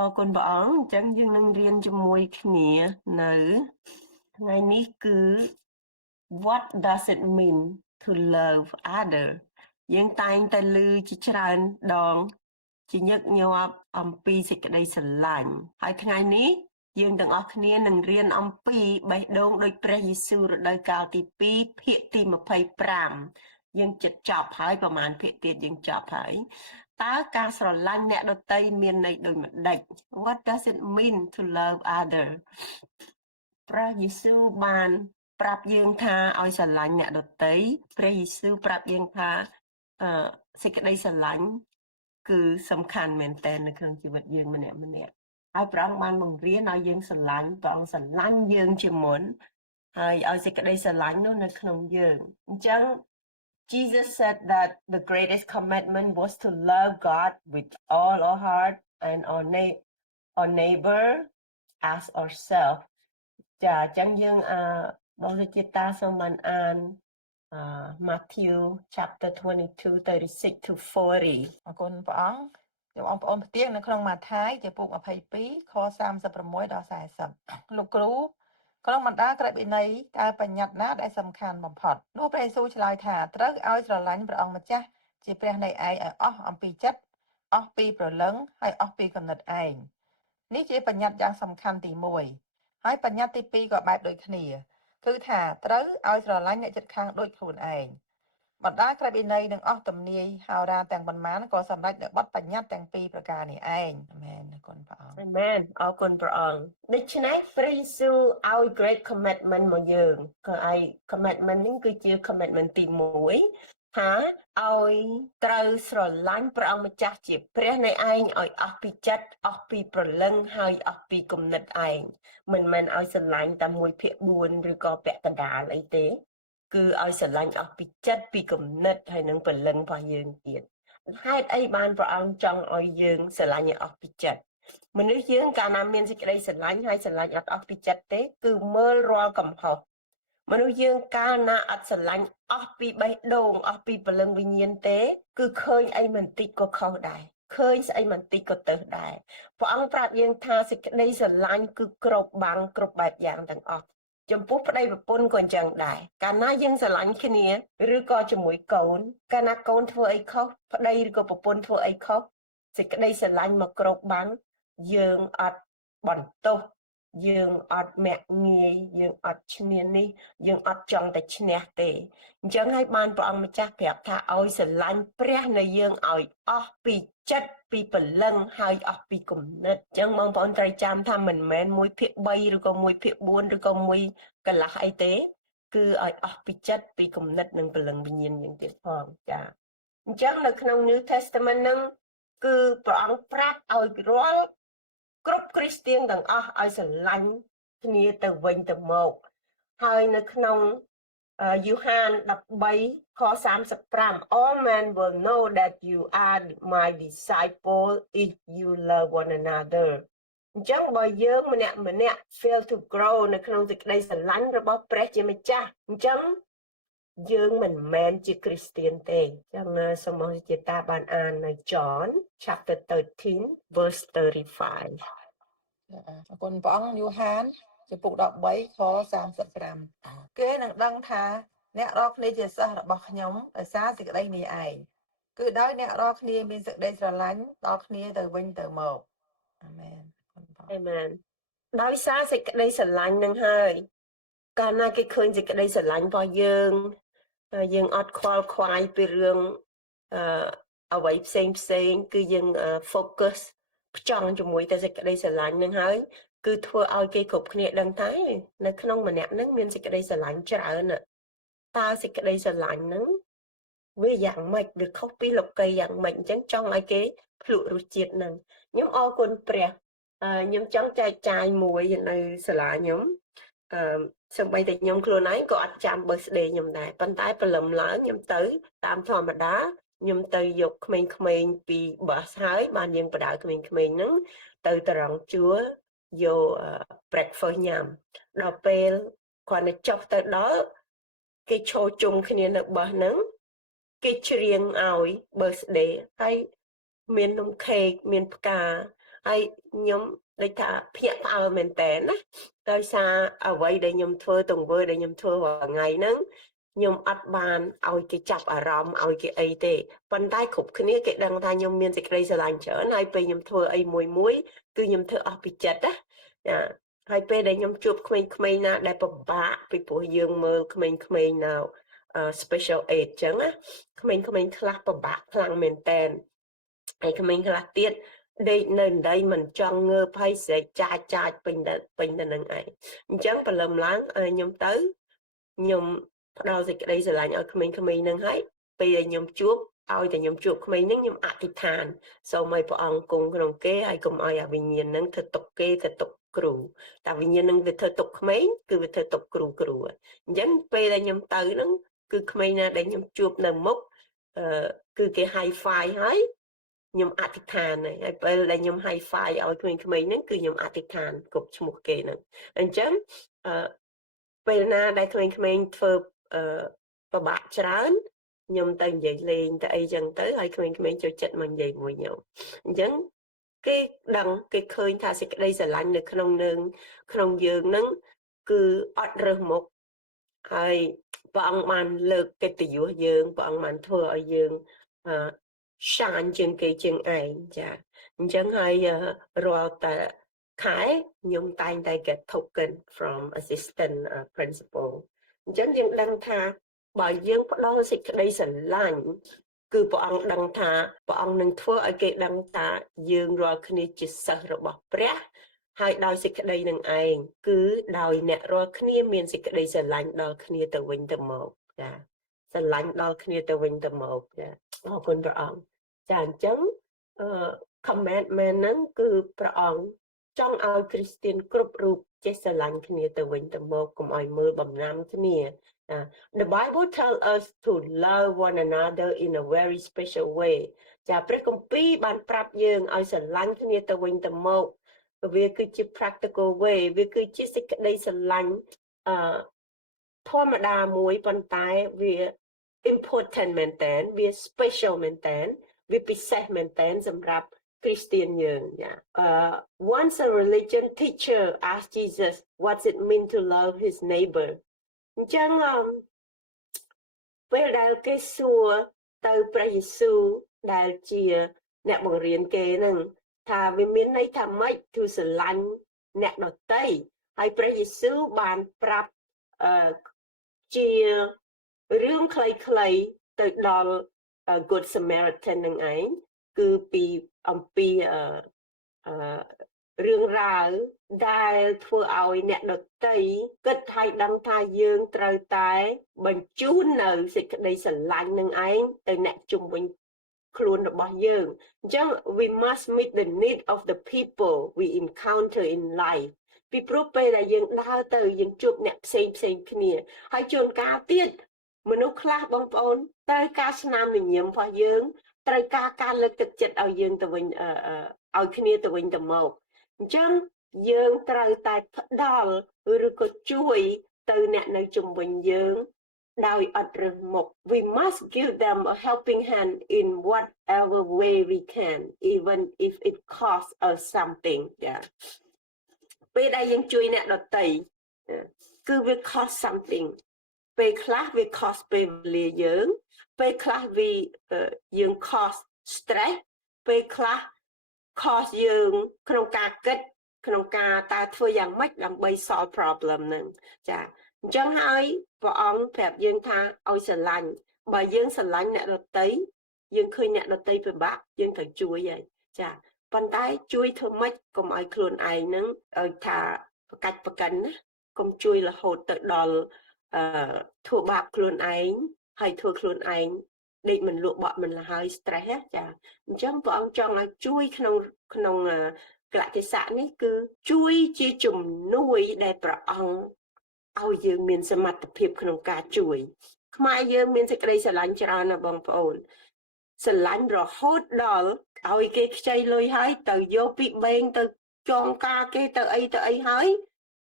អរគុណព្រះអង្គអញ្ចឹងយើងនឹងរៀនជាមួយគ្នានៅថ្ងៃនេះគឺ What does it mean to love other យើងតែងតែឮជាច្រើនដងជាញឹកញាប់អំពីសេចក្តីស្រឡាញ់ហើយថ្ងៃនេះយើងទាំងអស់គ្នានឹងរៀនអំពីបេះដូងដោយព្រះយេស៊ូវរដូវកាលទី2ភាគទី25យើងចិត្តចប់ហើយប្រហែលភាគទៀតយើងចប់ហើយតើការស្រឡាញ់អ្នកដទៃមានន័យដូចម្ដេច What does it mean to love other ព្រះយេស៊ូវបានប្រាប់យើងថាឲ្យស្រឡាញ់អ្នកដទៃព្រះយេស៊ូវប្រាប់យើងថាសេចក្តីស្រឡាញ់គឺសំខាន់មែនទែននៅក្នុងជីវិតយើងម្នាក់ៗហើយព្រះអង្គបានបង្រៀនឲ្យយើងស្រឡាញ់ព្រះអង្គស្រឡាញ់យើងជាមុនហើយឲ្យសេចក្តីស្រឡាញ់នោះនៅក្នុងយើងអញ្ចឹង Jesus said that the greatest commandment was to love God with all our heart and our neighbor as ourselves ចាអញ្ចឹងយើងបងជាតាសូមបានអានMatthew chapter 22:36 to 40 អរគុណព្រះអង្គខ្ញុំបងប្អូនផ្ទៀងនៅក្នុងម៉ាថាយចំពុក22ខ36ដល់40លោកគ្រូក្នុងបណ្ដាក្រឹតវិន័យតើបញ្ញត្តិណាដែលសំខាន់បំផុតនោះព្រះយេស៊ូវឆ្លើយថាត្រូវឲ្យស្រឡាញ់ព្រះអង្គម្ចាស់ជាព្រះនៃឯងឲ្យអស់អំពីចិត្តអស់ពីព្រលឹងហើយអស់ពីគំនិតឯងនេះជាបញ្ញត្តិយ៉ាងសំខាន់ទី1ហើយបញ្ញត្តិទី2ក៏បែបដូចគ្នាគឺថាត្រូវឲ្យស្រឡាញ់អ្នកជិតខាងដូចខ្លួនឯងបណ្ដាក្រឹតវិន័យនិងអស់ទំនាយហោរាទាំងប៉ុន្មានក៏សម្រេចនៅបទបញ្ញត្តិទាំងពីរប្រការនេះឯងអាមែនអរគុណព្រះអង្គ Amen អរគុណព្រះអង្គដូច្នេះព្រះយេស៊ូវឲ្យ great commitment មកយើងក៏ឲ្យ commitment នេះគឺជា commitment ទី1ថាឲ្យត្រូវស្រឡាញ់ព្រះអង្គម្ចាស់ជាព្រះនៃឯងឲ្យអស់ពីចិត្តអស់ពីព្រលឹងហើយអស់ពីគំនិតឯងមិនមែនឲ្យស្រឡាញ់តែ1ភាគ4ឬក៏ពាក់កណ្ដាលអីទេគឺឲ្យស្រឡាញ់អស់ពីចិត្តពីគំនិតហើយនឹងព្រលឹងរបស់យើងទៀតហេតុអីបានព្រះអង្គចង់ឲ្យយើងស្រឡាញ់ឲ្យអស់ពីចិត្តមនុស្សយើងកាលណាមានសេចក្តីស្រឡាញ់ហើយស្រឡាញ់អត់អស់ពីចិត្តទេគឺមើលរាល់កំហុសមនុស្សយើងកាលណាអត់ស្រឡាញ់អស់ពីបេះដូងអស់ពីព្រលឹងវិញ្ញាណទេគឺឃើញអីមិនតិចក៏ខុសដែរឃើញស្អីមិនតិចក៏ទៅដែរព្រះអង្គប្រាប់យើងថាសេចក្តីស្រឡាញ់គឺគ្របបាំងគ្រប់បែបយ៉ាងទាំងអស់ចំពោះប្តីប្រពន្ធក៏អញ្ចឹងដែរកាលណាយើងស្រឡាញ់គ្នាឬក៏ជាមួយកូនកាលណាកូនធ្វើអីខុសប្តីឬក៏ប្រពន្ធធ្វើអីខុសសេចក្តីស្រឡាញ់មកគ្របបាំងយើងអត់បន្ទោសយើងអត់មាក់ងាយយើងអត់ឈ្នានេះយើងអត់ចង់តែឈ្នះទេអញ្ចឹងហើយបានព្រះអង្គម្ចាស់ប្រាប់ថាឲ្យស្រឡាញ់ព្រះនៃយើងឲ្យអស់ពីចិត្តពីព្រលឹងហើយអស់ពីគំនិតអញ្ចឹងបងប្អូនត្រូវចាំថាមិនមែន1ភាគ3ឬក៏1ភាគ4ឬក៏1កន្លះអីទេគឺឲ្យអស់ពីចិត្តពីគំនិតនិងព្រលឹងវិញ្ញាណយើងទៀតផងចាអញ្ចឹងនៅក្នុង New Testament ហ្នឹងគឺព្រះអង្គប្រាប់ឲ្យរាល់គ្រប់គ្រីស្ទានទាំងអស់ឲ្យស្រឡាញ់គ្នាទៅវិញទៅមកហើយនៅក្នុងយូហាន13ខ35 All men will know that you are my disciple if you love one another អញ្ចឹងបើយើងម្នាក់ fail to grow នៅក្នុងសេចក្តីស្រឡាញ់របស់ព្រះជាម្ចាស់អញ្ចឹងយើងមិនមែនជាគ្រីស្ទានទេអញ្ចឹងសូមអរជាតាបានអាននៅ John chapter 13 verse 35អរគុណព្រះអង្គយូហានចំពុក13ខ35គេនឹងដឹងថាអ្នករាល់គ្នាជាសិស្សរបស់ខ្ញុំដោយសារសេចក្តីនេះឯងគឺដោយអ្នករាល់គ្នាមានសេចក្តីស្រឡាញ់ដល់គ្នាទៅវិញទៅមកអាមែនអាមែនដោយសារសេចក្តីស្រឡាញ់នឹងហើយកាលណាគេឃើញសេចក្តីស្រឡាញ់របស់យើងអត់ខ្វល់ខ្វាយពីរឿងអ្វីផ្សេងគឺយើង focus ផ្ចង់ជាមួយតែសេចក្តីស្រឡាញ់នឹងហើយគឺធ្វើឲ្យគេគ្រប់គ្នាដឹងថានៅក្នុងម្នាក់នឹងមានសេចក្តីស្រឡាញ់ច្រើនតើសេចក្តីស្រឡាញ់នឹងវាយ៉ាងម៉េចវាខុសពីលោកីយ៉ាងម៉េចអញ្ចឹងចង់ឲ្យគេភ្លក់រសជាតិនឹងខ្ញុំអរគុណព្រះខ្ញុំចង់ចែកចាយមួយនៅសាលាខ្ញុំសូម្បីតែខ្ញុំខ្លួនឯងក៏អត់ចាំ birthday ខ្ញុំដែរប៉ុន្តែព្រលឹមឡើងខ្ញុំទៅតាមធម្មតាខ្ញុំទៅយកក្មេងៗពី bus ហើយបានយើងបដៅក្មេងៗហ្នឹងទៅតរងជួរយក breakfast ញ៉ាំដល់ពេលគាត់ទៅចុះទៅដល់គេឈរជុំគ្នានៅ bus ហ្នឹងគេច្រៀងឲ្យ birthday ហើយមាននំខេកមានផ្កា ហើយខ្ញុំដូចថាភ្ញាក់ផ្អើលមែនតើណាដោយសារអ្វីដែលខ្ញុំធ្វើទង្វើដែលខ្ញុំធ្វើរាល់ថ្ងៃហ្នឹងខ្ញុំអត់បានឲ្យគេចាប់អារម្មណ៍ឲ្យគេអីទេប៉ុន្តែគ្រប់គ្នាគេដឹងថាខ្ញុំមានសេចក្តីស្រឡាញ់ច្រើនហើយពេលខ្ញុំធ្វើអីមួយគឺខ្ញុំធ្វើអស់ពីចិត្តណាចាហើយពេលដែលខ្ញុំជួបក្មេងៗណាដែលពិបាកពីព្រោះយើងមើលក្មេងៗនៅspecial aid ចឹងណាក្មេងៗខ្លះពិបាកខ្លាំងមែនតើហើយក្មេងខ្លះទៀតដេកនៅដីមិនចង់ងើបហើយស្រែកចាចពេញទៅនឹងឯងអញ្ចឹងព្រលឹមឡើងខ្ញុំទៅខ្ញុំផ្ដល់សេចក្តីស្រឡាញ់ឲ្យក្មេងៗហ្នឹងហើយពេលដែលខ្ញុំជួបឲ្យតែខ្ញុំជួបក្មេងហ្នឹងខ្ញុំអធិដ្ឋានសូមឲ្យព្រះអង្គគង់ក្នុងគេហើយកុំឲ្យអាវិញ្ញាណហ្នឹងធ្វើទុកគេធ្វើទុកគ្រូតែវិញ្ញាណហ្នឹងវាធ្វើទុកក្មេងគឺវាធ្វើទុកគ្រូអញ្ចឹងពេលដែលខ្ញុំទៅហ្នឹងគឺក្មេងណាដែលខ្ញុំជួបនៅមុខគឺគេ high five ហើយខ្ញុំអធិដ្ឋានហើយពេលដែលខ្ញុំ high five ឲ្យក្មេងៗហ្នឹងគឺខ្ញុំអធិដ្ឋានគ្រប់ឈ្មោះគេហ្នឹងអញ្ចឹងពេលណាដែលក្មេងៗធ្វើពិបាកច្រើនខ្ញុំទៅនិយាយលេងទៅអីចឹងទៅហើយក្មេងៗចូលចិត្តមកនិយាយមួយខ្ញុំអញ្ចឹងគេដឹងគេឃើញថាសេចក្តីស្រឡាញ់នៅក្នុងយើងហ្នឹងគឺអត់រើសមុខហើយព្រះអង្គបានលើកកិត្តិយសយើងព្រះអង្គបានធ្វើឲ្យយើងឆានជាងគេជាងឯងចាអញ្ចឹងហើយរាល់តែខែខ្ញុំតែងតែ get token from assistant principal អញ្ចឹងយើងដឹងថាបើយើងផ្ដល់សេចក្តីស្រឡាញ់គឺព្រះអង្គដឹងថាព្រះអង្គនឹងធ្វើឲ្យគេដឹងថាយើងរាល់គ្នាជាសិស្សរបស់ព្រះហើយដោយសេចក្តីនឹងឯងគឺដោយអ្នករាល់គ្នាមានសេចក្តីស្រឡាញ់ដល់គ្នាទៅវិញទៅមកចាស្រឡាញ់ដល់គ្នាទៅវិញទៅមកចាអរគុណព្រះអង្គចាអញ្ចឹងcommandment ហ្នឹងគឺព្រះអង្គចង់ឲ្យគ្រីស្ទានគ្រប់រូបចេះស្រឡាញ់គ្នាទៅវិញទៅមកកុំឲ្យមើលបំណាំគ្នា The Bible tells us to love one another in a very special way ចាព្រះគម្ពីរបានប្រាប់យើងឲ្យស្រឡាញ់គ្នាទៅវិញទៅមកវាគឺជា practical way វាគឺជាសេចក្តីស្រឡាញ់ធម្មតាមួយប៉ុន្តែវា important មែនតើវា special មែនតើវាពិសេសមែនតើសម្រាប់គ្រីស្ទានយើងចា Once a religion teacher asked Jesus what's it mean to love his neighbor អញ្ចឹងពេលដែលគេសួរទៅព្រះយេស៊ូវដែលជាអ្នកបង្រៀនគេហ្នឹងថាវាមានន័យថាម៉េចគឺស្រឡាញ់អ្នកដទៃហើយព្រះយេស៊ូវបានប្រាប់ជារឿងខ្លីៗទៅដល់ Good Samaritan នឹងឯងគឺពីអំពីរឿងរ៉ាវដែលធ្វើឲ្យអ្នកដទៃគិតឲ្យដឹងថាយើងត្រូវតែបញ្ជូននៅសេចក្តីស្រឡាញ់នឹងឯងទៅអ្នកជុំវិញខ្លួនរបស់យើងអញ្ចឹង we must meet the need of the people we encounter in life ពីព្រោះពេលដែលយើងដើរទៅយើងជួបអ្នកផ្សេងគ្នាហើយជួនកាលទៀតមនុស្សខ្លះបងប្អូនត្រូវការស្នាមញញឹមរបស់យើងត្រូវការលើកទឹកចិត្តឲ្យយើងទៅវិញឲ្យគ្នាទៅវិញទៅមកអញ្ចឹងយើងត្រូវតែផ្ដល់ឬក៏ជួយទៅអ្នកនៅជុំវិញយើងដោយអត់រើសមុខ We must give them a helping hand in whatever way we can even if it costs us something ចាពេលដែលយើងជួយអ្នកដទៃគឺវា cost something ពេលខ្លះវា cost ពេលវេលាយើងពេលខ្លះវាយើង cost stress ពេលខ្លះ cost យើងក្នុងការគិតក្នុងការតើធ្វើយ៉ាងម៉េចដើម្បី solve problem ហ្នឹងចាអញ្ចឹងហើយព្រះអង្គប្រាប់យើងថាឲ្យស្រឡាញ់បើយើងស្រឡាញ់អ្នកដទៃយើងឃើញអ្នកដទៃពិបាកយើងត្រូវជួយហើយចាប៉ុន្តែជួយធ្វើម៉េចកុំឲ្យខ្លួនឯងហ្នឹងឲ្យថាប្រកាច់ប្រកិនណាកុំជួយរហូតទៅដល់ធ្វើបាបខ្លួនឯងហើយធ្វើខ្លួនឯងដេកមិនលក់បក់មិនលហើយ stress ចាអញ្ចឹងព្រះអង្គចង់ឲ្យជួយក្នុងកលៈទេសៈនេះគឺជួយជាជំនួយដែលព្រះអង្គឲ្យយើងមានសមត្ថភាពក្នុងការជួយខ្មែរយើងមានសេចក្តីស្រឡាញ់ច្រើនណាបងប្អូនស្រឡាញ់រហូតដល់ឲ្យគេខ្ចីលុយហើយទៅយកពីបេងទៅចងការគេទៅអីហើយ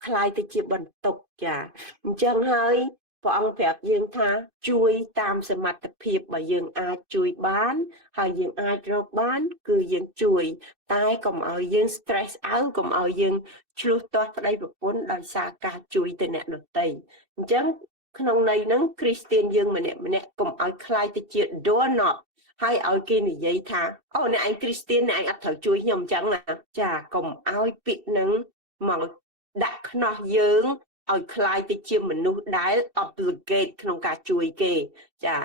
คล้ายទៅជាបន្ទុកចាអញ្ចឹងហើយ ព្រះអង្គប្រាប់យើងថាជួយតាមសមត្ថភាពបើយើងអាចជួយបានហើយយើងអាចរកបានគឺយើងជួយតែកុំឲ្យយើង stress out កុំឲ្យយើងឆ្លោះទាស់ប្តីប្រពន្ធដោយសារការជួយទៅអ្នកដទៃអញ្ចឹងក្នុងន័យហ្នឹងគ្រីស្ទៀនយើងម្នាក់កុំឲ្យខ្លាយទៅជា doorknob ហើយឲ្យគេនិយាយថាអូអ្នកឯងគ្រីស្ទៀនអ្នកឯងអត់ត្រូវជួយខ្ញុំអញ្ចឹងណាចាកុំឲ្យពាក្យហ្នឹងមកដាក់ខ្នោះយើងឲ្យคล้ายទៅជាមនុស្សដែល obligate ក្នុងការជួយគេចា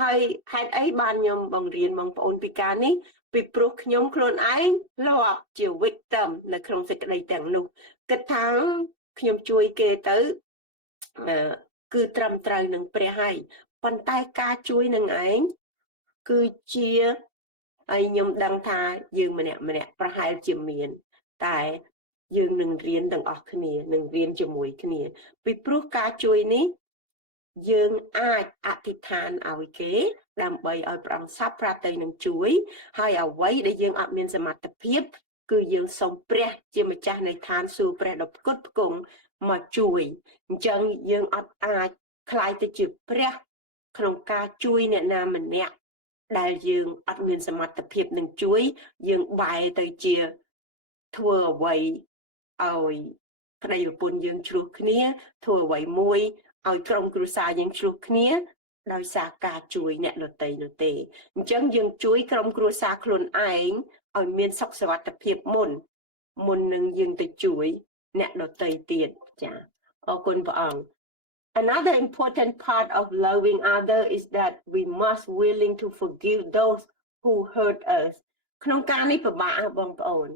ហើយហេតុអីបានខ្ញុំបង្រៀនបងប្អូនពីការនេះពីព្រោះខ្ញុំខ្លួនឯងលាប់ជា victim នៅក្នុងសេចក្តីទាំងនោះគិតថាខ្ញុំជួយគេទៅគឺត្រឹមត្រូវនឹងព្រះហើយប៉ុន្តែការជួយនឹងឯងគឺជាហើយខ្ញុំដឹងថាយើងម្នាក់ប្រហែលជាមានតែយើងនឹងរៀនទាំងអស់គ្នានឹងរៀនជាមួយគ្នាពីព្រោះការជួយនេះយើងអាចអធិដ្ឋានឲ្យគេដើម្បីឲ្យព្រះអង្គសាប់ប្រាប់ទៅនឹងជួយហើយអ្វីដែលយើងអត់មានសមត្ថភាពគឺយើងសូមព្រះជាម្ចាស់នៃឋានសួគ៌ព្រះដ៏ផ្គត់ផ្គង់មកជួយអញ្ចឹងយើងអត់អាចខ្លាយទៅជាព្រះក្នុងការជួយអ្នកណាម្នាក់ដែលយើងអត់មានសមត្ថភាពនឹងជួយយើងបែរទៅជាធ្វើអ្វីឲ្យប្តីប្រពន្ធយើងឆ្លោះគ្នាធ្វើអ្វីមួយឲ្យក្រុមគ្រួសារយើងឆ្លោះគ្នាដោយសារការជួយអ្នកដទៃនោះទេអញ្ចឹងយើងជួយក្រុមគ្រួសារខ្លួនឯងឲ្យមានសុខសុវត្ថិភាពមុននឹងយើងទៅជួយអ្នកដទៃទៀតចាអរគុណព្រះអង្គ Another important part of loving others is that we must willing to forgive those who hurt us ក្នុងការនេះពិបាកបងប្អូន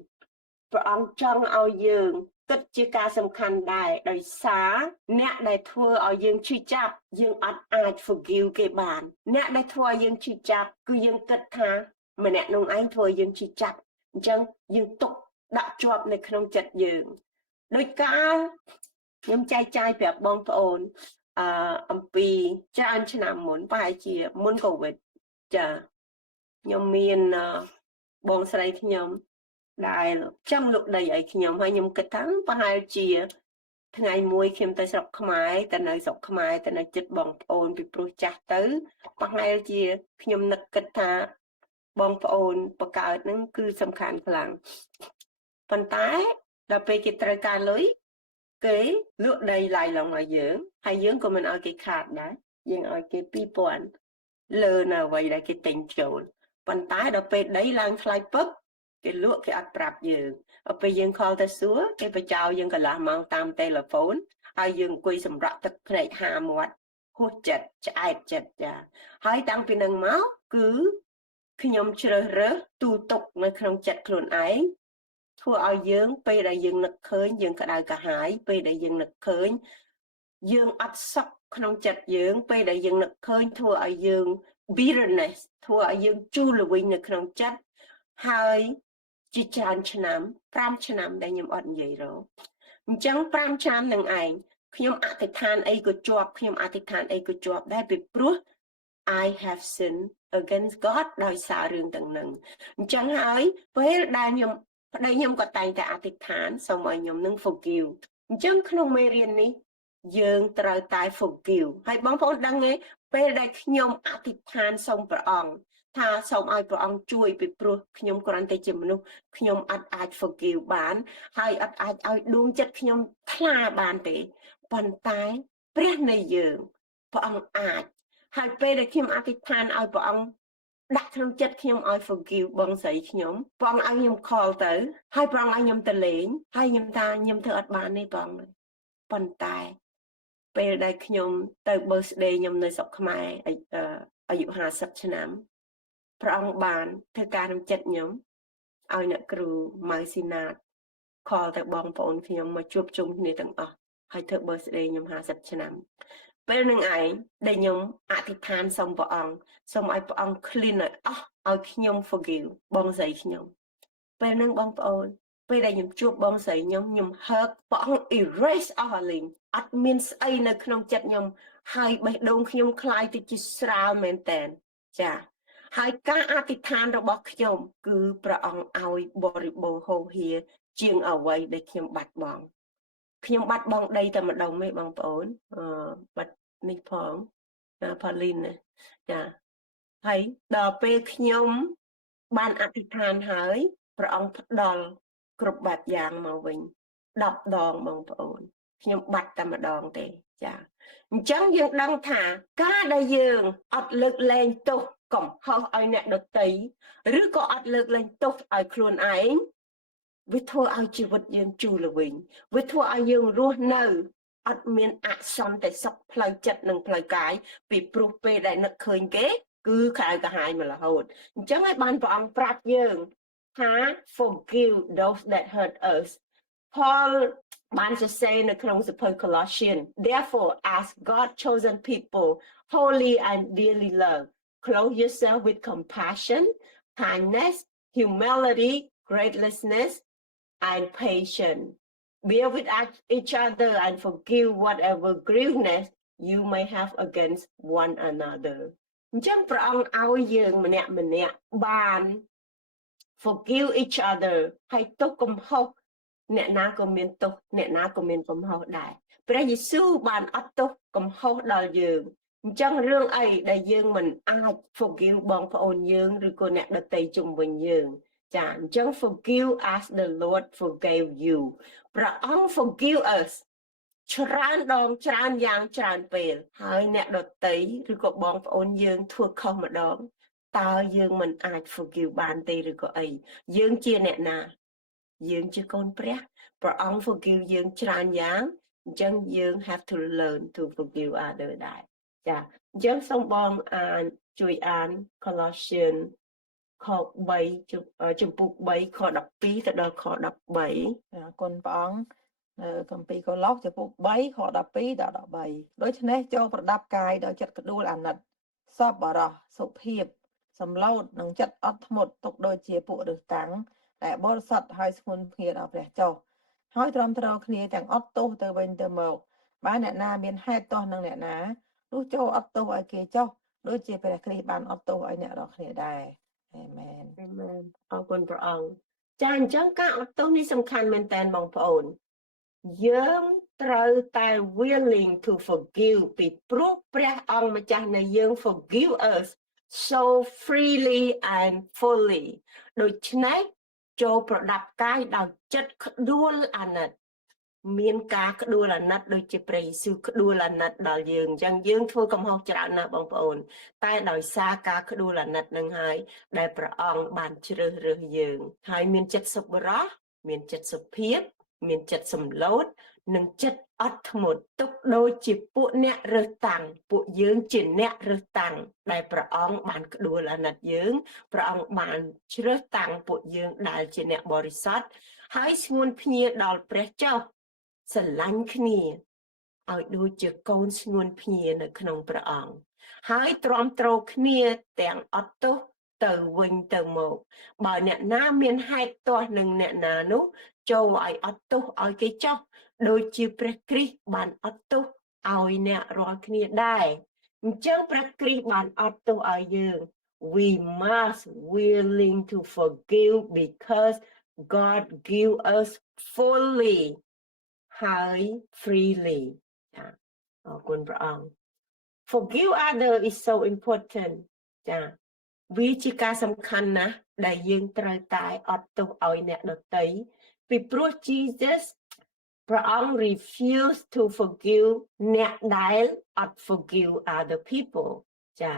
ព្រះអង្គចង់ឲ្យយើងគិតជាការសំខាន់ដែរដោយសារអ្នកដែលធ្វើឲ្យយើងឈឺចាប់យើងអត់អាច forgive គេបានអ្នកដែលធ្វើឲ្យយើងឈឺចាប់គឺយើងគិតថាម្នាក់នោះឯងធ្វើឲ្យយើងឈឺចាប់អញ្ចឹងយើងទុកដាក់ជាប់នៅក្នុងចិត្តយើងដោយការខ្ញុំចែកចាយប្រាប់បងប្អូនអំពីច្រើនឆ្នាំមុនប្រហែលជាមុនកូវីដចាខ្ញុំមានបងស្រីខ្ញុំដែលចង់លុកដីឲ្យខ្ញុំហើយខ្ញុំគិតថាប្រហែលជាថ្ងៃមួយខ្ញុំទៅស្រុកខ្មែរទៅនៅស្រុកខ្មែរទៅនៅចិត្តបងប្អូនពីព្រោះចាស់ទៅប្រហែលជាខ្ញុំនឹកគិតថាបងប្អូនបកើតហ្នឹងគឺសំខាន់ខ្លាំងប៉ុន្តែដល់ពេលគេត្រូវការលុយគេលក់ដីឡាយឡងឲ្យយើងហើយយើងក៏មិនឲ្យគេខាតដែរយើងឲ្យគេ 2000 លើនៅអ្វីដែលគេទិញចូលប៉ុន្តែដល់ពេលដីឡើងថ្លៃពឹបគេលក់គេអត់ប្រាប់យើងដល់ពេលយើងខលទៅសួរគេបញ្ចោយើងកន្លះម៉ោងតាមទូរស័ព្ទហើយយើងអង្គុយសម្រាប់ទឹកភ្នែកហាមាត់ហួសចិត្តឆ្អែតចិត្តចាហើយតាំងពីនឹងមកគឺខ្ញុំជ្រើសរើសទូទុកនៅក្នុងចិត្តខ្លួនឯងធ្វើឲ្យយើងពេលដែលយើងនឹកឃើញយើងក្តៅក្រហាយពេលដែលយើងនឹកឃើញយើងអត់សុខក្នុងចិត្តយើងពេលដែលយើងនឹកឃើញធ្វើឲ្យយើង bitterness ធ្វើឲ្យយើងជូរល្វីងនៅក្នុងចិត្តហើយជាច្រើនឆ្នាំ5ឆ្នាំដែលខ្ញុំអត់និយាយរកអញ្ចឹង5ឆ្នាំនឹងឯងខ្ញុំអធិដ្ឋានអីក៏ជាប់ខ្ញុំអធិដ្ឋានអីក៏ជាប់ដែរពីព្រោះ I have sinned against God ដោយសាររឿងទាំងហ្នឹងអញ្ចឹងហើយពេលដែលប្តីខ្ញុំក៏តែងតែអធិដ្ឋានសូមឲ្យខ្ញុំនឹង forgive អញ្ចឹងក្នុងមេរៀននេះយើងត្រូវតែ forgive ហើយបងប្អូនដឹងទេពេលដែលខ្ញុំអធិដ្ឋានសូមព្រះអង្គថាសូមឲ្យព្រះអង្គជួយពីព្រោះខ្ញុំគ្រាន់តែជាមនុស្សខ្ញុំអត់អាច forgive បានហើយអត់អាចឲ្យដួងចិត្តខ្ញុំថ្លាបានទេប៉ុន្តែព្រះនៃយើងព្រះអង្គអាចហើយពេលដែលខ្ញុំអធិដ្ឋានឲ្យព្រះអង្គដាក់ក្នុងចិត្តខ្ញុំឲ្យ forgive បងស្រីខ្ញុំព្រះអង្គឲ្យខ្ញុំ call ទៅហើយព្រះអង្គឲ្យខ្ញុំទៅលេងហើយខ្ញុំថាខ្ញុំធ្វើអត់បានទេព្រះអង្គប៉ុន្តែពេលដែលខ្ញុំទៅ birthday ខ្ញុំនៅស្រុកខ្មែរអាយុ50ឆ្នាំព្រះអង្គបានធ្វើការក្នុងចិត្តខ្ញុំឲ្យអ្នកគ្រូម៉ៅស៊ីណាត call ទៅបងប្អូនខ្ញុំមកជួបជុំគ្នាទាំងអស់ហើយធ្វើ birthday ខ្ញុំ50ឆ្នាំពេលនឹងឯងដែលខ្ញុំអធិដ្ឋានសូមព្រះអង្គសូមឲ្យព្រះអង្គ clean ឲ្យអស់ឲ្យខ្ញុំ forgive បងស្រីខ្ញុំពេលនឹងបងប្អូនពេលដែលខ្ញុំជួបបងស្រីខ្ញុំហឹកព្រះអង្គ erase អស់អាលីងអត់មានស្អីនៅក្នុងចិត្តខ្ញុំហើយបេះដូងខ្ញុំคล้ายទៅជាស្រាលមែនតែនចាហើយការអធិដ្ឋានរបស់ខ្ញុំគឺព្រះអង្គឲ្យបរិបូរណ៍ហូរហៀជាងអ្វីដែលខ្ញុំបាត់បង់ដីតែម្ដងទេបងប្អូនបាត់ នេះផងផលីនណាចាហើយដល់ពេលខ្ញុំបានអធិដ្ឋានហើយព្រះអង្គផ្ដល់គ្រប់បែបយ៉ាងមកវិញ10ដងបងប្អូនខ្ញុំបាត់តែម្ដងទេចាអញ្ចឹងយើងដឹងថាការដែលយើងអត់លើកលែងទោសកំហុសឲ្យអ្នកដទៃឬក៏អត់លើកលែងទោសឲ្យខ្លួនឯងវាធ្វើឲ្យជីវិតយើងជូរល្វីងវាធ្វើឲ្យយើងរស់នៅអត់មានអសន្តិសុខផ្លូវចិត្តនិងផ្លូវកាយពីព្រោះពេលដែលនឹកឃើញគេគឺក្រៅកាហាយមករហូតអញ្ចឹងហើយបានព្រះអង្គប្រាប់យើងថា forgive those that hurt us Paul បានសរសេរនៅក្នុងសៀវភៅ Colossians Therefore as God chosen people holy and dearly loved clothe yourself with compassion kindness humility graciousness and patience bear with each other and forgive whatever grievances you may have against one another អញ្ចឹងព្រះអង្គឲ្យយើងម្នាក់បាន forgive each other ហើយទុកកំហុសអ្នកណាក៏មានទោសអ្នកណាក៏មានកំហុសដែរព្រះយេស៊ូវបានអត់ទោសកំហុសដល់យើងអញ្ចឹងរឿងអីដែលយើងមិនអាច forgive បងប្អូនយើងឬក៏អ្នកដទៃជុំវិញយើងចាអញ្ចឹង forgive as the Lord forgave you ព្រះអង្គ forgive us ច្រើនដងច្រើនយ៉ាងច្រើនពេលហើយអ្នកដទៃឬក៏បងប្អូនយើងធ្វើខុសម្ដងតើយើងមិនអាច forgive បានទេឬក៏អីយើងជាអ្នកណាយើងជាកូនព្រះព្រះអង្គ forgive យើងច្រើនយ៉ាងអញ្ចឹងយើង have to learn to forgive other ដែរចាអញ្ចឹងសូមបងជួយអាន Colossians ខ3ចំពុក3ខ12ទៅដល់ខ13អរគុណព្រះអង្គនៅគម្ពីរកូឡូសចំពុក3ខ12ដល់13ដូច្នេះចូលប្រដាប់កាយដោយចិត្តក្ដួលអាណិតសប្បុរសសុភាពសម្លូតនិងចិត្តអត់ធ្មត់ទុកដូចជាពួកឫសតាំងដែលបរិសុទ្ធហើយស្ងួនភ្ងាដល់ព្រះចុះហើយទ្រាំទ្រគ្នាទាំងអត់ទោសទៅវិញទៅមកបើអ្នកណាមានហេតុទាស់នឹងអ្នកណានោះចូលអត់ទោសឲ្យគេចុះដូចជាព្រះគ្រីស្ទបានអត់ទោសឲ្យអ្នករាល់គ្នាដែរអាមែនអរគុណព្រះអង្គចាអញ្ចឹងការអត់ទោសនេះសំខាន់មែនតើបងប្អូនយើងត្រូវតែ willing to forgive ពីព្រោះព្រះអង្គម្ចាស់នៃយើង forgive us so freely and fully ដូច្នេះចូលប្រដាប់កាយដោយចិត្តក្ដួលអាណិតមានការក្ដួលអាណិតដូចជាព្រះយេស៊ូវក្ដួលអាណិតដល់យើងអញ្ចឹងយើងធ្វើកំហុសច្រើនណាស់បងប្អូនតែដោយសារការក្ដួលអាណិតនឹងហើយដែលព្រះអង្គបានជ្រើសរើសយើងហើយមានចិត្តសប្បុរសមានចិត្តសុភាពមានចិត្តសម្លូតនិងចិត្តអត់ធ្មត់ទុកដូចជាពួកអ្នករើសតាំងពួកយើងជាអ្នករើសតាំងដែលព្រះអង្គបានក្ដួលអាណិតយើងព្រះអង្គបានជ្រើសតាំងពួកយើងដែលជាអ្នកបរិសុទ្ធហើយស្ងួនភ្ញាដល់ព្រះចុះស្រឡាញ់គ្នាឲ្យដូចជាកូនស្ងួនភ្ញានៅក្នុងព្រះអង្គហើយទ្រាំទ្រគ្នាទាំងអត់ទោសទៅវិញទៅមកបើអ្នកណាមានហេតុទាស់នឹងអ្នកណានោះចូលឲ្យអត់ទោសឲ្យគេចុះដូចជាព្រះគ្រីស្ទបានអត់ទោសឲ្យអ្នករាល់គ្នាដែរអញ្ចឹងព្រះគ្រីស្ទបានអត់ទោសឲ្យយើង we must willing to forgive because God give us fully ហើយ freely ចាអរគុណព្រះអង្គ forgive other is so important ចាវាជាការសំខាន់ណាស់ដែលយើងត្រូវតែអត់ទោសឲ្យអ្នកដទៃពីព្រោះ Jesus ព្រះអង្គ refuse to forgive អ្នកដែលអត់ forgive other people ចា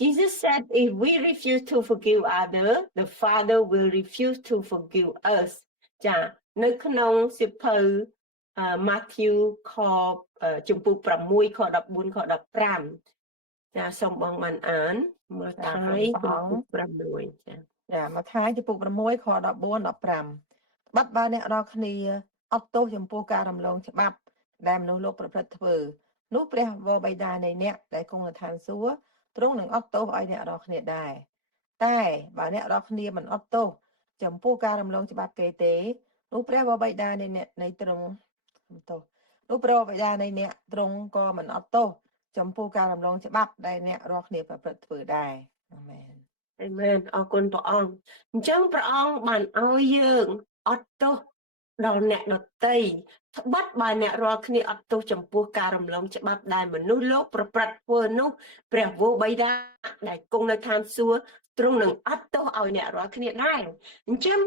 Jesus said if we refuse to forgive other the Father will refuse to forgive us ចានៅក្នុងសៀវភៅMatthew ខចំពុក6ខ14ខ15ចាសូមបងបានអានមើលតាហើយចំពុក6ចាមកថាចំពុក6ខ14 15បាត់បើអ្នករាល់គ្នាអត់ទោសចំពោះការរំលងច្បាប់ដែលមនុស្សលោកប្រព្រឹត្តធ្វើនោះព្រះវរបិតានៃអ្នកដែលគង់នៅឋានសួគ៌ទ្រង់នឹងអត់ទោសឲ្យអ្នករាល់គ្នាដែរតែបើអ្នករាល់គ្នាមិនអត់ទោសចំពោះការរំលងច្បាប់គេទេនោះព្រះវរបិតានៃអ្នកនៃទ្រង់នោះព្រះវរបិតានៃអ្នកទ្រង់ក៏មិនអត់ទោសចំពោះការរំលងច្បាប់ដែលអ្នករាល់គ្នាប្រព្រឹត្តធ្វើដែរអាមែនអរគុណព្រះអង្គអញ្ចឹងព្រះអង្គបានឲ្យយើងអត់ទោស ដល់អ្នកដទៃត្បិតបើអ្នករាល់គ្នាអត់ទោសចំពោះការរំលងច្បាប់ដែលមនុស្សលោកប្រព្រឹត្តធ្វើនោះព្រះវរបិតាដែលគង់នៅឋានសួគ៌ទ្រង់នឹងអត់ទោសឲ្យអ្នករាល់គ្នាដែរអញ្ចឹង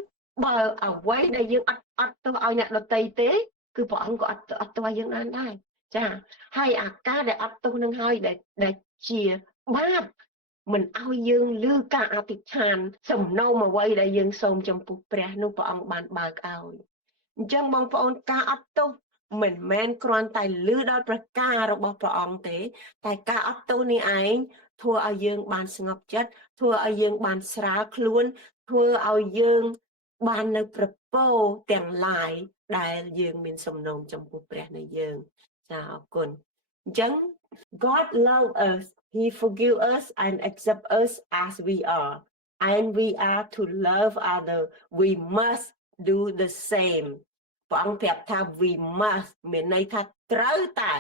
បើអ្វីដែលយើងអត់ទោសឲ្យអ្នកដទៃទេគឺព្រះអង្គក៏អត់ទោសឲ្យយើងដែរចាហើយអាការដែលអត់ទោសនឹងហើយដែលជាបាបមិនឲ្យយើងលឺការអធិដ្ឋានសំណូមអ្វីដែលយើងសូមចំពោះព្រះនោះព្រះអង្គបានបើកឲ្យអញ្ចឹងបងប្អូនការអត់ទោសមិនមែនគ្រាន់តែលឺដល់ប្រការរបស់ព្រះអង្គទេតែការអត់ទោសនេះឯងធ្វើឲ្យយើងបានស្ងប់ចិត្តធ្វើឲ្យយើងបានស្រាលខ្លួនធ្វើឲ្យយើងបាននៅប្រពោទាំងឡាយដែលយើងមានសំណូមចំពោះព្រះនៃយើងចាអរគុណអញ្ចឹង God love us He forgive us and accept us as we are and we are to love other we must do the same ព្រះអង្គប្រាប់ថា we must មានន័យថាត្រូវតែ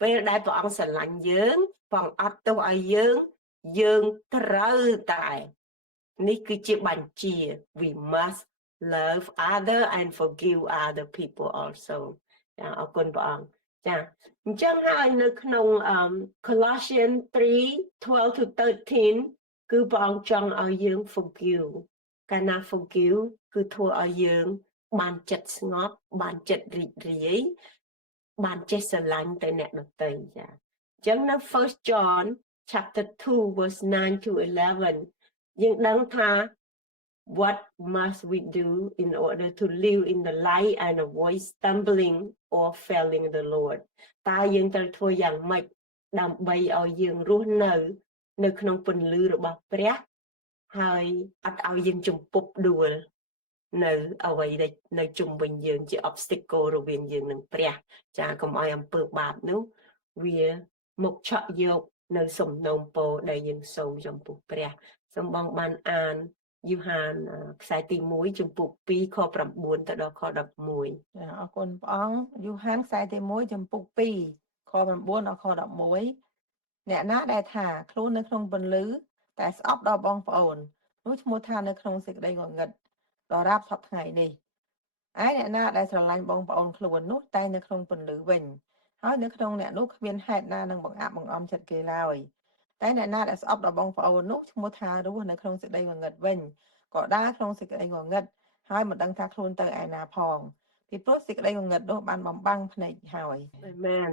ពេលដែលព្រះអង្គស្រឡាញ់យើងព្រះអង្គអត់ទោសឲ្យយើងត្រូវតែនេះគឺជាបញ្ជា we must love other and forgive other people also ចាអរគុណព្រះអង្គចាអញ្ចឹងហើយនៅក្នុង Colossians 3:12 to 13 គឺព្រះអង្គចង់ឲ្យយើង forgive កាលណា forgive គឺធ្វើឲ្យយើងបានចិត្តស្ងប់បានចិត្តរីករាយបានចេះស្រឡាញ់ទៅអ្នកដទៃចាអញ្ចឹងនៅ First John chapter 2 verse 9 to 11 យើងដឹងថា what must we do in order to live in the light and avoid stumbling or failing the Lord តើយើងត្រូវធ្វើយ៉ាងម៉េចដើម្បីឲ្យយើងរស់នៅក្នុងពន្លឺរបស់ព្រះហើយអត់ឲ្យយើងជំពប់ដួលនៅអ្វីដែលនៅជុំវិញយើងជា obstacle រវាងយើងនិងព្រះចាកុំឲ្យអំពើបាបនោះវាមកឆក់យកនៅសំណូមពរដែលយើងសូមចំពោះព្រះសូមបងបានអានយូហានខ្សែទី1ចំពុក2ខ9ទៅដល់ខ11ចាអរគុណព្រះអង្គយូហានខ្សែទី1ចំពុក2ខ9ដល់ខ11អ្នកណាដែលថាខ្លួននៅក្នុងពន្លឺតែស្អប់ដល់បងប្អូននោះឈ្មោះថានៅក្នុងសេចក្តីងងឹតដល់រាបសពថ្ងៃនេះឯអ្នកណាដែលស្រឡាញ់បងប្អូនខ្លួននោះតែនៅក្នុងពន្លឺវិញហើយនៅក្នុងអ្នកនោះគ្មានហេតុណានឹងបង្អាក់បង្អំចិត្តគេឡើយតែអ្នកណាដែលស្អប់ដល់បងប្អូននោះឈ្មោះថារស់នៅក្នុងសេចក្តីងងឹតវិញក៏ដើរក្នុងសេចក្តីងងឹតហើយមិនដឹងថាខ្លួនទៅឯណាផងពីព្រោះសេចក្តីងងឹតនោះបានបំបាំងភ្នែកហើយអាមែន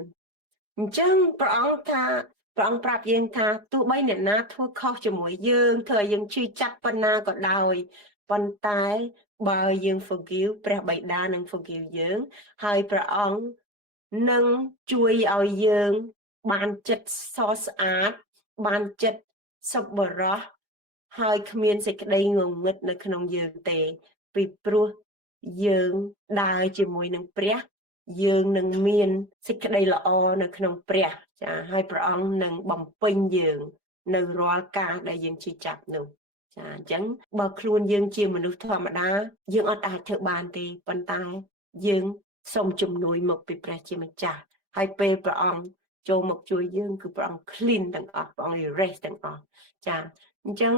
អញ្ចឹងព្រះអង្គប្រាប់យើងថាទោះបីអ្នកណាធ្វើខុសជាមួយយើងធ្វើឲ្យយើងឈឺចាប់ប៉ុណ្ណាក៏ដោយប៉ុន្តែបើយើង forgive ព្រះបិតានឹង forgive យើងហើយព្រះអង្គនឹងជួយឲ្យយើងបានចិត្តសស្អាតបានចិត្តសប្បុរសហើយគ្មានសេចក្តីងងឹតនៅក្នុងយើងទេពីព្រោះយើងដើរជាមួយនឹងព្រះយើងនឹងមានសេចក្តីល្អនៅក្នុងព្រះចាហើយព្រះអង្គនឹងបំពេញយើងនៅរាល់ការដែលយើងជឿចាប់នោះចាអញ្ចឹងបើខ្លួនយើងជាមនុស្សធម្មតាយើងអត់អាចធ្វើបានទេប៉ុន្តែយើងសូមជំនួយមកពីព្រះជាម្ចាស់ហើយពេលព្រះអង្គចូលមកជួយយើងគឺព្រះអង្គ clean ទាំងអស់ព្រះអង្គ erase ទាំងអស់ចាអញ្ចឹង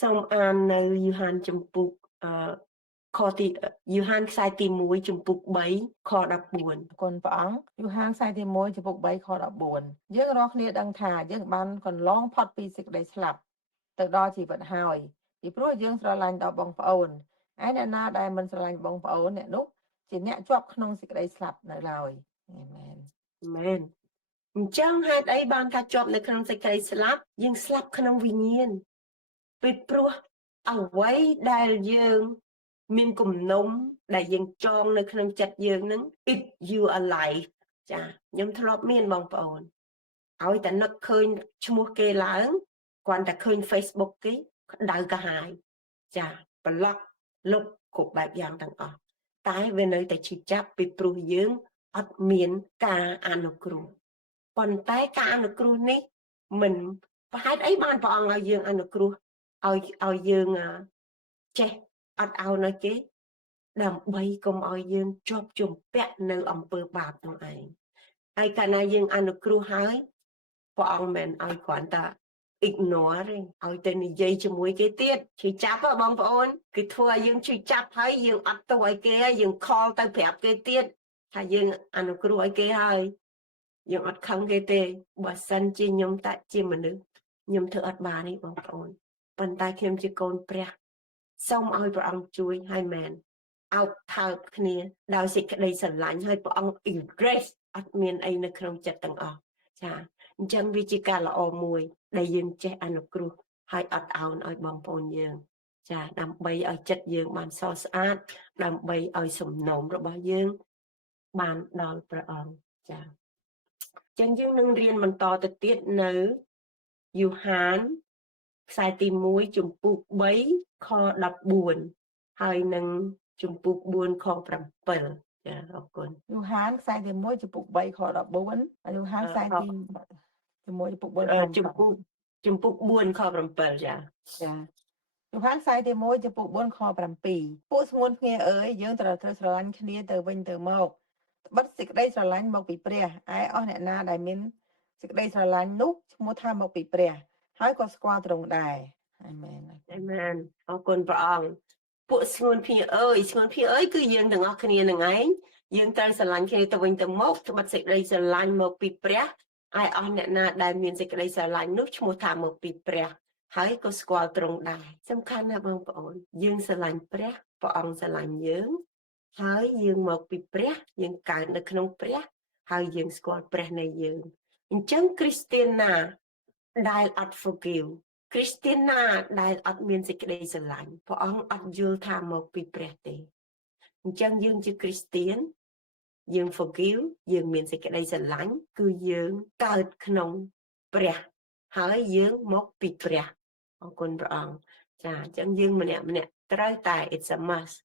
សូមអាននៅយូហានចំពុកខទីយូហានខ្សែទី1ចំពុក3ខ14អរគុណព្រះអង្គយូហានខ្សែទី1ចំពុក3ខ14យើងរាល់គ្នាដឹងថាយើងបានកន្លងផុតពីសេចក្តីស្លាប់ទៅដល់ជីវិតហើយពីព្រោះយើងស្រឡាញ់ដល់បងប្អូនឯអ្នកណាដែលមិនស្រឡាញ់បងប្អូនអ្នកនោះជាអ្នកជាប់ក្នុងសេចក្តីស្លាប់នៅឡើយអាមែនអញ្ចឹងហេតុអីបានថាជាប់នៅក្នុងសេចក្តីស្លាប់យើងស្លាប់ក្នុងវិញ្ញាណពីព្រោះអ្វីដែលយើងមានគំនុំដែលយើងចងនៅក្នុងចិត្តយើងហ្នឹង it you alive ចាខ្ញុំធ្លាប់មានបងប្អូនឲ្យតែនឹកឃើញឈ្មោះគេឡើងគ្រាន់តែឃើញ Facebook គេក្តៅកាហាយចាប្លុកលុបគ្រប់បែបយ៉ាងទាំងអស់តែវានៅតែឈឺចាប់ពីព្រោះយើងអត់មានការអនុគ្រោះប៉ុន្តែការអនុគ្រោះនេះមិនប្រហែលអីបានព្រះអង្គឲ្យយើងអនុគ្រោះឲ្យយើងចេះអត់ឲ្យនៅគេដើម្បីកុំឲ្យយើងជាប់ជំពាក់នៅអំពើបាបនោះឯងហើយកាលណាយើងអនុគ្រោះហើយព្រះអង្គមិនឲ្យគ្រាន់តែ ignore ទេឲ្យទៅនិយាយជាមួយគេទៀតជឿចាប់បងប្អូនគឺធ្វើឲ្យយើងជឿចាប់ហើយយើងអត់ទោសឲ្យគេហើយយើងខលទៅប្រាប់គេទៀតថាយើងអនុគ្រោះឲ្យគេហើយយើងអត់ខឹងគេទេបើសិនជាខ្ញុំតាក់ជាមនុស្សខ្ញុំធ្វើអត់បានទេបងប្អូនប៉ុន្តែខ្ញុំជាកូនព្រះសូមឲ្យព្រះអង្គជួយឲ្យមែនអោបថើបគ្នាដោយសេចក្តីស្រឡាញ់ហើយព្រះអង្គ embrace អត់មានអីនៅក្នុងចិត្តទាំងអស់ចាអញ្ចឹងវាជាការល្អមួយដែលយើងចេះអនុគ្រោះហើយអត់ឱនឲ្យបងប្អូនយើងចាដើម្បីឲ្យចិត្តយើងបានសស្អាតដើម្បីឲ្យសំណូមរបស់យើងបានដល់ព្រះអង្គចាអញ្ចឹងយើងនឹងរៀនបន្តទៅទៀតនៅយូហានខ្សែទី1ជំពូក3ខ14ហើយនឹងជំពូក4ខ7ចាអរគុណ យូហានខ្សែទី1ចំពុក3ខ14ហើយយូហានខ្សែទី1ចំពុក4ខ7ជំពូក4ខ7ចា ចាយូហានខ្សែទី1ចំពុក4ខ7ពួកស្ងួនគ្នាអើយយើងត្រូវស្រឡាញ់គ្នាទៅវិញទៅមកត្បិតសេចក្តីស្រឡាញ់មកពីព្រះឯអស់អ្នកណាដែលមានសេចក្តីស្រឡាញ់នោះឈ្មោះថាមកពីព្រះហើយក៏ស្គាល់ទ្រង់ដែរអាមែនអាមែនអរគុណព្រះអង្គពួកស្ងួនភីអើយស្ងួនភីអើយគឺយើងទាំងអស់គ្នានឹងឯងយើងត្រូវស្រឡាញ់គ្នាទៅវិញទៅមកត្បិតសេចក្តីស្រឡាញ់មកពីព្រះហើយអស់អ្នកណាដែលមានសេចក្តីស្រឡាញ់នោះឈ្មោះថាមកពីព្រះហើយក៏ស្គាល់ទ្រង់ដែរសំខាន់ណាស់បងប្អូនយើងស្រឡាញ់ព្រះព្រះអង្គស្រឡាញ់យើងហើយយើងមកពីព្រះយើងកើតនៅក្នុងព្រះហើយយើងស្គាល់ព្រះនៃយើងអញ្ចឹងគ្រីស្ទានណាដែលអត់ forgive គ្រីស្ទានណាដែលអត់មានសេចក្តីស្រឡាញ់ព្រះអង្គអត់យល់ថាមកពីព្រះទេអញ្ចឹងយើងជាគ្រីស្ទានយើង forgive យើងមានសេចក្តីស្រឡាញ់គឺយើងកើតក្នុងព្រះហើយយើងមកពីព្រះអរគុណព្រះអង្គចាអញ្ចឹងយើងម្នាក់ត្រូវតែ it's a must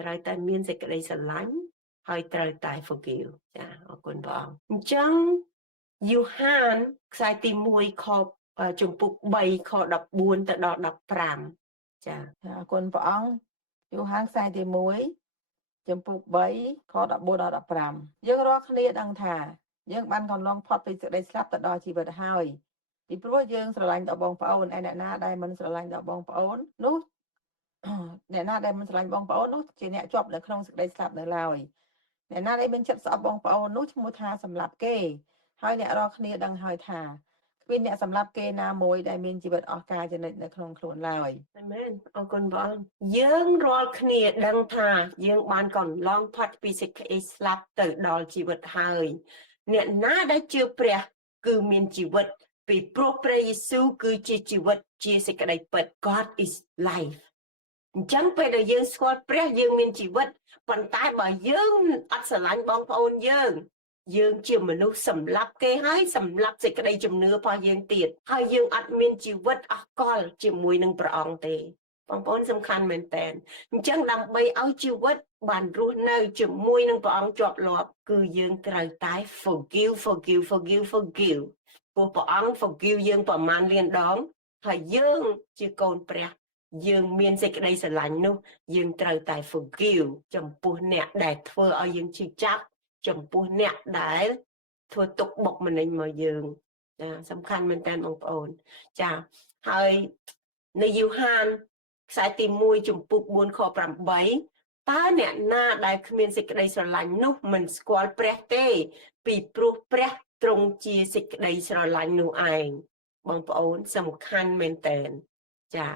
ត្រូវតែមានសេចក្តីស្រឡាញ់ហើយត្រូវតែ forgive ចាអរគុណព្រះអង្គអញ្ចឹងយូហានខ្សែទី1ខជំពូក3ខ14ទៅដល់15ចាអរគុណព្រះអង្គយូហានខ្សែទី1ចំពុក3ខ14ដល់15យើងរាល់គ្នាដឹងថាយើងបានកន្លងផុតពីសេចក្តីស្លាប់ទៅដល់ជីវិតហើយពីព្រោះយើងស្រឡាញ់ដល់បងប្អូនឯអ្នកណាដែលមិនស្រឡាញ់ដល់បងប្អូននោះអ្នកណាដែលមិនស្រឡាញ់បងប្អូននោះជាអ្នកជាប់នៅក្នុងសេចក្តីស្លាប់នៅឡើយអ្នកណាដែលមានចិត្តស្អប់បងប្អូននោះឈ្មោះថាសម្លាប់គេហើយអ្នករាល់គ្នាដឹងហើយថាគ្មានអ្នកសម្លាប់គេណាមួយដែលមានជីវិតអស់កលចនិចនៅក្នុងខ្លួនឡើយអាមែនអរគុណព្រះអង្គយើងរាល់គ្នាដឹងថាយើងបានកន្លងផុតពីសេចក្តីស្លាប់ទៅដល់ជីវិតហើយអ្នកណាដែលជឿព្រះគឺមានជីវិតពីព្រោះព្រះយេស៊ូវគឺជាជីវិតជាសេចក្តីពិត God is life អញ្ចឹងពេលដែលយើងស្គាល់ព្រះយើងមានជីវិតប៉ុន្តែបើយើងអត់ស្រឡាញ់បងប្អូនយើងជាមនុស្សសម្លាប់គេហើយសម្លាប់សេចក្តីជំនឿរបស់យើងទៀតហើយយើងអត់មានជីវិតអស់កលជាមួយនឹងព្រះអង្គទេបងប្អូនសំខាន់មែនតើអញ្ចឹងដើម្បីឲ្យជីវិតបានរស់នៅជាមួយនឹងព្រះអង្គជាប់លាប់គឺយើងត្រូវតែ forgive ព្រោះព្រះអង្គ forgive យើងប្រមាណលានដងហើយយើងជាកូនព្រះយើងមានសេចក្តីស្រឡាញ់នោះយើងត្រូវតែ forgive ចំពោះអ្នកដែលធ្វើឲ្យយើងឈឺចាប់ចំពោះអ្នកដែលធ្វើទុកបុកម្នេញមកយើងចាសំខាន់មែនតើបងប្អូនចាហើយនៅយូហានខ្សែទី1ជំពូក4ខ8តើអ្នកណាដែលគ្មានសេចក្តីស្រឡាញ់នោះមិនស្គាល់ព្រះទេពីព្រោះព្រះទ្រង់ជាសេចក្តីស្រឡាញ់នោះឯងបងប្អូនសំខាន់មែនតើចា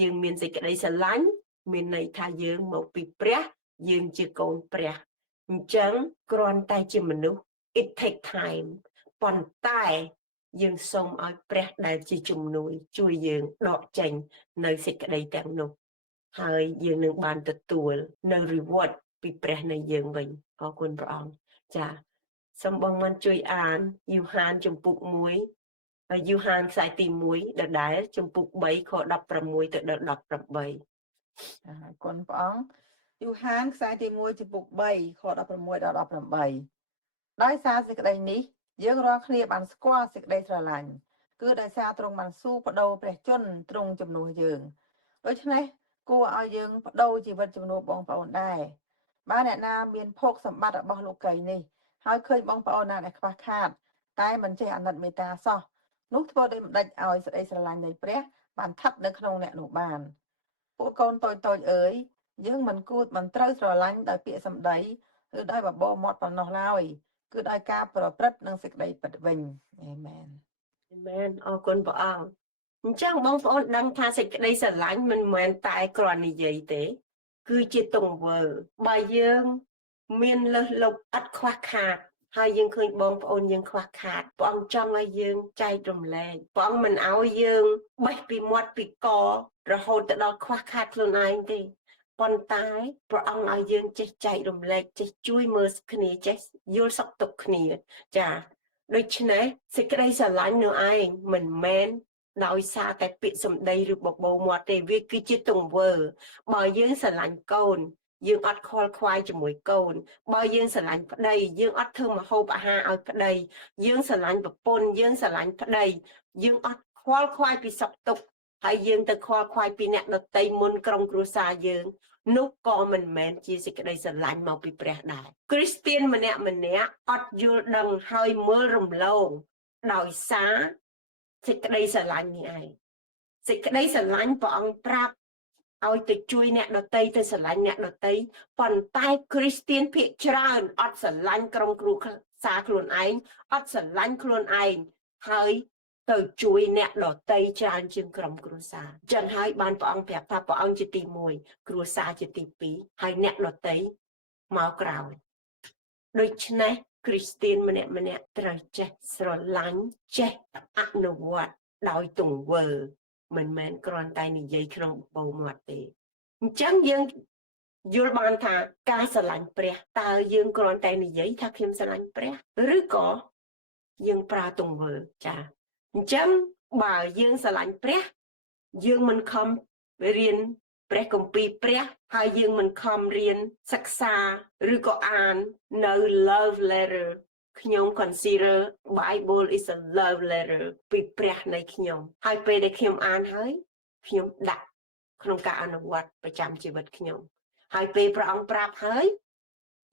យើងមានសេចក្តីស្រឡាញ់មានន័យថាយើងមកពីព្រះយើងជាកូនព្រះអញ្ចឹងគ្រាន់តែជាមនុស្ស it take time ប៉ុន្តែយើងសូមឲ្យព្រះដែលជាជំនួយជួយយើងដកចេញនៅសេចក្តីទាំងនោះហើយយើងនឹងបានទទួលនៅ reward ពីព្រះនៃយើងវិញអរគុណព្រះអង្គចាសូមបងមិនជួយអានយូហានជំពូក1ហើយយូហានខ្សែទី1ដដែលជំពូក3ខ16ទៅដល់18អរគុណព្រះអង្គយូហានខ្សែទី1ចំពុក3ខ16ដល់18ដោយសារសេចក្តីនេះយើងរាល់គ្នាបានស្គាល់សេចក្តីស្រឡាញ់គឺដោយសារទ្រង់បានស៊ូបដូរព្រះជន្មទ្រង់ជំនួសយើងដូច្នេះគួរឲ្យយើងបដូរជីវិតជំនួសបងប្អូនដែរបើអ្នកណាមានភោគសម្បត្តិរបស់លោកីនេះហើយឃើញបងប្អូនណាដែលខ្វះខាតតែមិនចេះអាណិតមេត្តាសោះ នោះធ្វើដោយមិនដាច់ឲ្យសេចក្តីស្រឡាញ់នៃព្រះបានស្ថិតនៅក្នុងអ្នកនោះបានពួកកូនតូចៗអើយយើងមិនត្រូវស្រឡាញ់ដោយពាក្យសម្ដីឬដោយបបោមាត់ប៉ុណ្ណោះឡើយគឺដោយការប្រព្រឹត្តនិងសេចក្តីពិតវិញអាមែន អាមែនអរគុណព្រះអង្គអញ្ចឹងបងប្អូនដឹងថាសេចក្តីស្រឡាញ់មិនមែនតែគ្រាន់និយាយទេគឺជាទង្វើបើយើងមានលើសលប់ឥតខ្វះខាតហើយយើងឃើញបងប្អូនយើងខ្វះខាតព្រះអង្គចង់ឲ្យយើងចែករំលែកព្រះអង្គមិនឲ្យយើងបេះពីមាត់ពីករហូតទៅដល់ខ្វះខាតខ្លួនឯងទេប៉ុន្តែព្រះអង្គឲ្យយើងចេះចែករំលែកចេះជួយមើលគ្នាចេះយល់សុខទុក្ខគ្នាចាដូច្នេះសេចក្តីស្រឡាញ់នោះឯងមិនមែនដោយសារតែពាក្យសម្ដីឬបបោមាត់ទេវាគឺជាទង្វើបើយើងស្រឡាញ់កូនយើងអត់ខ្វល់ខ្វាយជាមួយកូនបើយើងស្រឡាញ់ប្តីយើងអត់ធ្វើម្ហូបអាហារឲ្យប្តីយើងស្រឡាញ់ប្រពន្ធយើងស្រឡាញ់ប្តីយើងអត់ខ្វល់ខ្វាយពីសុខទុក្ខហើយយើងទៅខ្វល់ខ្វាយពីអ្នកដទៃមុនក្រុមគ្រួសារយើងនោះក៏មិនមែនជាសេចក្តីស្រឡាញ់មកពីព្រះដែរគ្រីស្ទានម្នាក់អត់យល់ដឹងហើយមើលរំលងដោយសារសេចក្តីស្រឡាញ់នេះឯងសេចក្តីស្រឡាញ់ព្រះអង្គប្រាប់ឲ្យទៅជួយអ្នកដទៃទៅស្រឡាញ់អ្នកដទៃប៉ុន្តែគ្រីស្ទានភាគច្រើនអត់ស្រឡាញ់ក្រុមគ្រួសារខ្លួនឯងអត់ស្រឡាញ់ខ្លួនឯងហើយទៅជួយអ្នកដទៃច្រើនជាងក្រុមគ្រួសារចឹងហើយបានព្រះអង្គប្រាប់ថាព្រះអង្គជាទី1គ្រួសារជាទី2ហើយអ្នកដទៃមកក្រោយដូច្នេះគ្រីស្ទានម្នាក់ត្រូវចេះស្រឡាញ់ចេះអនុវត្តដោយទង្វើមិនមែនគ្រាន់តែនិយាយក្នុងបបោមាត់ទេអញ្ចឹងយើងយល់បានថាការស្រឡាញ់ព្រះតើយើងគ្រាន់តែនិយាយថាខ្ញុំស្រឡាញ់ព្រះឬក៏យើងប្រើទង្វើចាអញ្ចឹងបើយើងស្រឡាញ់ព្រះយើងមិនខំរៀនព្រះគម្ពីរព្រះហើយយើងមិនខំរៀនសិក្សាឬក៏អាននៅ love letter ខ្ញុំ consider Bible is a love letter ពីព្រះនៃខ្ញុំហើយពេលដែលខ្ញុំអានហើយខ្ញុំដាក់ក្នុងការអនុវត្តប្រចាំជីវិតខ្ញុំហើយពេលព្រះអង្គប្រាប់ហើយ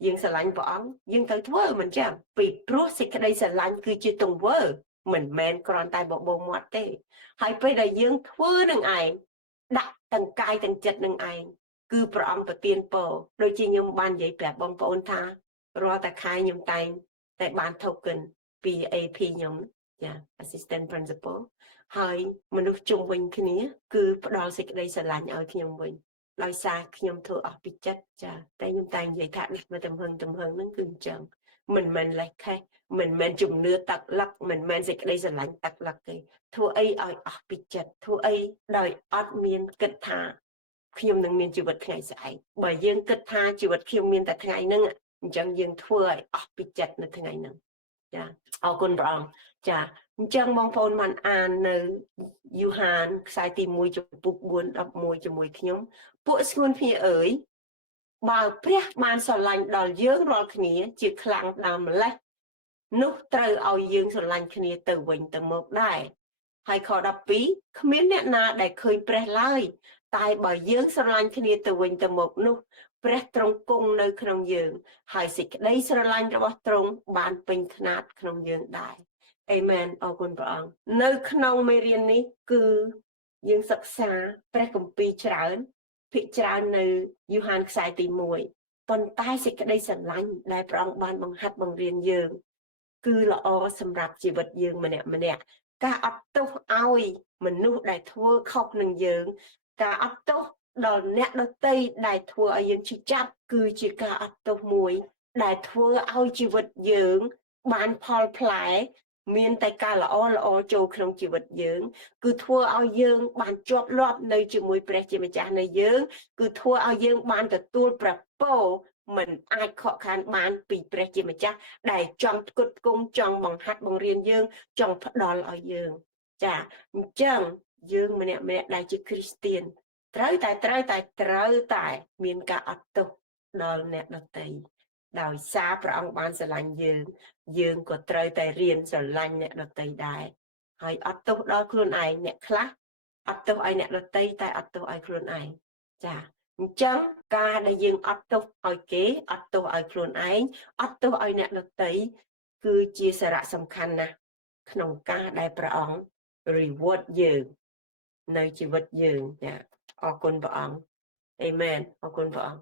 យើងស្រឡាញ់ព្រះអង្គយើងត្រូវធ្វើមិនចឹងពីព្រោះសេចក្តីស្រឡាញ់គឺជាទង្វើមិនមែនគ្រាន់តែបបោមាត់ទេហើយពេលដែលយើងធ្វើនឹងឯងដាក់ទាំងកាយទាំងចិត្តនឹងឯងគឺព្រះអង្គប្រទានពរដូចជាខ្ញុំបាននិយាយប្រាប់បងប្អូនថារាល់តែខែខ្ញុំតែងតែបាន token ពី AP ខ្ញុំចា assistant principal ហើយមនុស្សជុំវិញគ្នាគឺផ្ដល់សេចក្តីស្រឡាញ់ឲ្យខ្ញុំវិញដោយសារខ្ញុំធ្វើអស់ពីចិត្តចាតែខ្ញុំតែនិយាយថានេះមកទំហឹងហ្នឹងគឺអញ្ចឹងមិនមែនលេះខេះមិនមែនជំនឿតឹកលឹកមិនមែនសេចក្តីស្រឡាញ់តឹកលឹកទេធ្វើអីឲ្យអស់ពីចិត្តធ្វើអីដោយអត់មានគិតថាខ្ញុំនឹងមានជីវិតថ្ងៃស្អែកបើយើងគិតថាជីវិតខ្ញុំមានតែថ្ងៃហ្នឹងអញ្ចឹងយើងធ្វើឲ្យអស់ពីចិត្តនៅថ្ងៃហ្នឹងចាអរគុណព្រះអង្គចាអញ្ចឹងបងប្អូនបានអាននៅយូហានខ្សែទី1ចំពុក4:11ជាមួយខ្ញុំពួកស្ងួនភ្នាអើយបើព្រះបានស្រឡាញ់ដល់យើងរាល់គ្នាជាខ្លាំងដល់ម្លេះនោះត្រូវឲ្យយើងស្រឡាញ់គ្នាទៅវិញទៅមកដែរហើយខ12គ្មានអ្នកណាដែលឃើញព្រះឡើយតែបើយើងស្រឡាញ់គ្នាទៅវិញទៅមកនោះព្រះទ្រង់គង់នៅក្នុងយើងហើយសេចក្តីស្រឡាញ់របស់ទ្រង់បានពេញខ្នាតក្នុងយើងដែរអេមែនអរគុណព្រះអង្គនៅក្នុងមេរៀននេះគឺយើងសិក្សាព្រះគម្ពីរច្រើនភាគច្រើននៅយូហានខ្សែទី1ប៉ុន្តែសេចក្តីស្រឡាញ់ដែលព្រះអង្គបានបង្ហាត់បង្រៀនយើងគឺល្អសម្រាប់ជីវិតយើងម្នាក់ការអត់ទោសឲ្យមនុស្សដែលធ្វើខុសនឹងយើងការអត់ទោសដល់អ្នកដទៃដែលធ្វើឲ្យយើងឈឺចាប់គឺជាការអត់ទោសមួយដែលធ្វើឲ្យជីវិតយើងបានផលផ្លែមានតែការល្អចូលក្នុងជីវិតយើងគឺធ្វើឲ្យយើងបានជាប់លាប់នៅជាមួយព្រះជាម្ចាស់នៃយើងគឺធ្វើឲ្យយើងបានទទួលព្រះពរមិនអាចខកខានបានពីព្រះជាម្ចាស់ដែលចង់ផ្គត់ផ្គង់ចង់បង្ហាត់បង្រៀនយើងចង់ផ្ដល់ឲ្យយើងចាអញ្ចឹងយើងម្នាក់ដែលជាគ្រីស្ទានត្រូវតែមានការអត់ទោសដល់អ្នកដទៃដោយសារព្រះអង្គបានស្រឡាញ់យើងក៏ត្រូវតែរៀនស្រឡាញ់អ្នកដទៃដែរហើយអត់ទោសដល់ខ្លួនឯងអ្នកខ្លះអត់ទោសឲ្យអ្នកដទៃតែអត់ទោសឲ្យខ្លួនឯងចាអញ្ចឹងការដែលយើងអត់ទោសឲ្យគេអត់ទោសឲ្យខ្លួនឯងអត់ទោសឲ្យអ្នកដទៃគឺជាសារៈសំខាន់ណាស់ ក្នុងការដែលព្រះអង្គ reward យើងនៅជីវិតយើងចាអរគុណព្រះអង្គ Amen អរគុណព្រះអង្គ